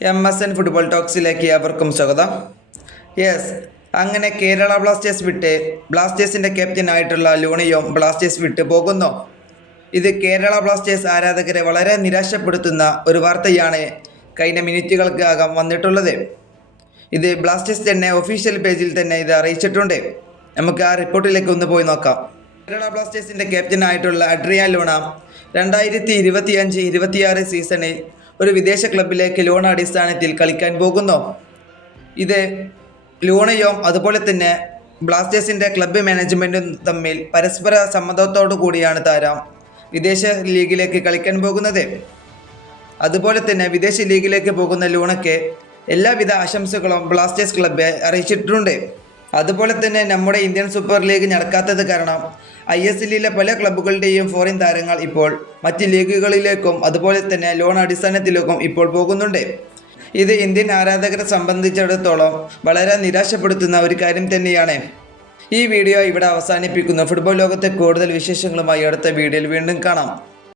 M S N football ടോക്സിലേക്ക് അവർക്കും സ്വാഗതം. യെസ് അങ്ങനെ കേരള ബ്ലാസ്റ്റേഴ്സ് വിട്ട് ബ്ലാസ്റ്റേഴ്സിന്റെ ക്യാപ്റ്റനായിട്ടുള്ള ലൂണിയോ ബ്ലാസ്റ്റേഴ്സ് വിട്ട് പോകുന്നു. ഇത് കേരള ബ്ലാസ്റ്റേഴ്സ് ആരാധകരെ വളരെ നിരാശപ്പെടുത്തുന്ന ഒരു വാർത്തയാണ് കഴിഞ്ഞ മിനിറ്റുകൾക്കകം വന്നിട്ടുള്ളത്. ഇത് ബ്ലാസ്റ്റേഴ്സ് തന്നെ ഒഫീഷ്യൽ പേജിൽ തന്നെ ഇത് അറിയിച്ചിട്ടുണ്ട്. നമുക്ക് ആ റിപ്പോർട്ടിലേക്ക് ഒന്ന് പോയി നോക്കാം. കേരള ബ്ലാസ്റ്റേഴ്സിന്റെ ക്യാപ്റ്റനായിട്ടുള്ള അഡ്രിയ ലൂണ രണ്ടായിരത്തി ഇരുപത്തിയഞ്ച് ഇരുപത്തിയാറ് സീസണിൽ ഒരു വിദേശ ക്ലബിലേക്ക് ലോൺ അടിസ്ഥാനത്തിൽ കളിക്കാൻ പോകുന്നു. ഇത് ലൂണയും അതുപോലെ തന്നെ ബ്ലാസ്റ്റേഴ്സിന്റെ ക്ലബ്ബ് മാനേജ്മെന്റും തമ്മിൽ പരസ്പര സമ്മതത്തോടു കൂടിയാണ് താരം വിദേശ ലീഗിലേക്ക് കളിക്കാൻ പോകുന്നത്. അതുപോലെ തന്നെ വിദേശ ലീഗിലേക്ക് പോകുന്ന ലൂണയ്ക്ക് എല്ലാവിധ ആശംസകളും ബ്ലാസ്റ്റേഴ്സ് ക്ലബ്ബ് അറിയിച്ചിട്ടുണ്ട്. അതുപോലെ തന്നെ നമ്മുടെ ഇന്ത്യൻ സൂപ്പർ ലീഗ് നടക്കാത്തത് കാരണം ഐ എസ് എല്ലിലെ പല ക്ലബ്ബുകളുടെയും ഫോറിൻ താരങ്ങൾ ഇപ്പോൾ മറ്റ് ലീഗുകളിലേക്കും അതുപോലെ തന്നെ ലോൺ അടിസ്ഥാനത്തിലേക്കും ഇപ്പോൾ പോകുന്നുണ്ട്. ഇത് ഇന്ത്യൻ ആരാധകരെ സംബന്ധിച്ചിടത്തോളം വളരെ നിരാശപ്പെടുത്തുന്ന ഒരു കാര്യം തന്നെയാണ്. ഈ വീഡിയോ ഇവിടെ അവസാനിപ്പിക്കുന്നു. ഫുട്ബോൾ ലോകത്തെ കൂടുതൽ വിശേഷങ്ങളുമായി അടുത്ത വീഡിയോയിൽ വീണ്ടും കാണാം.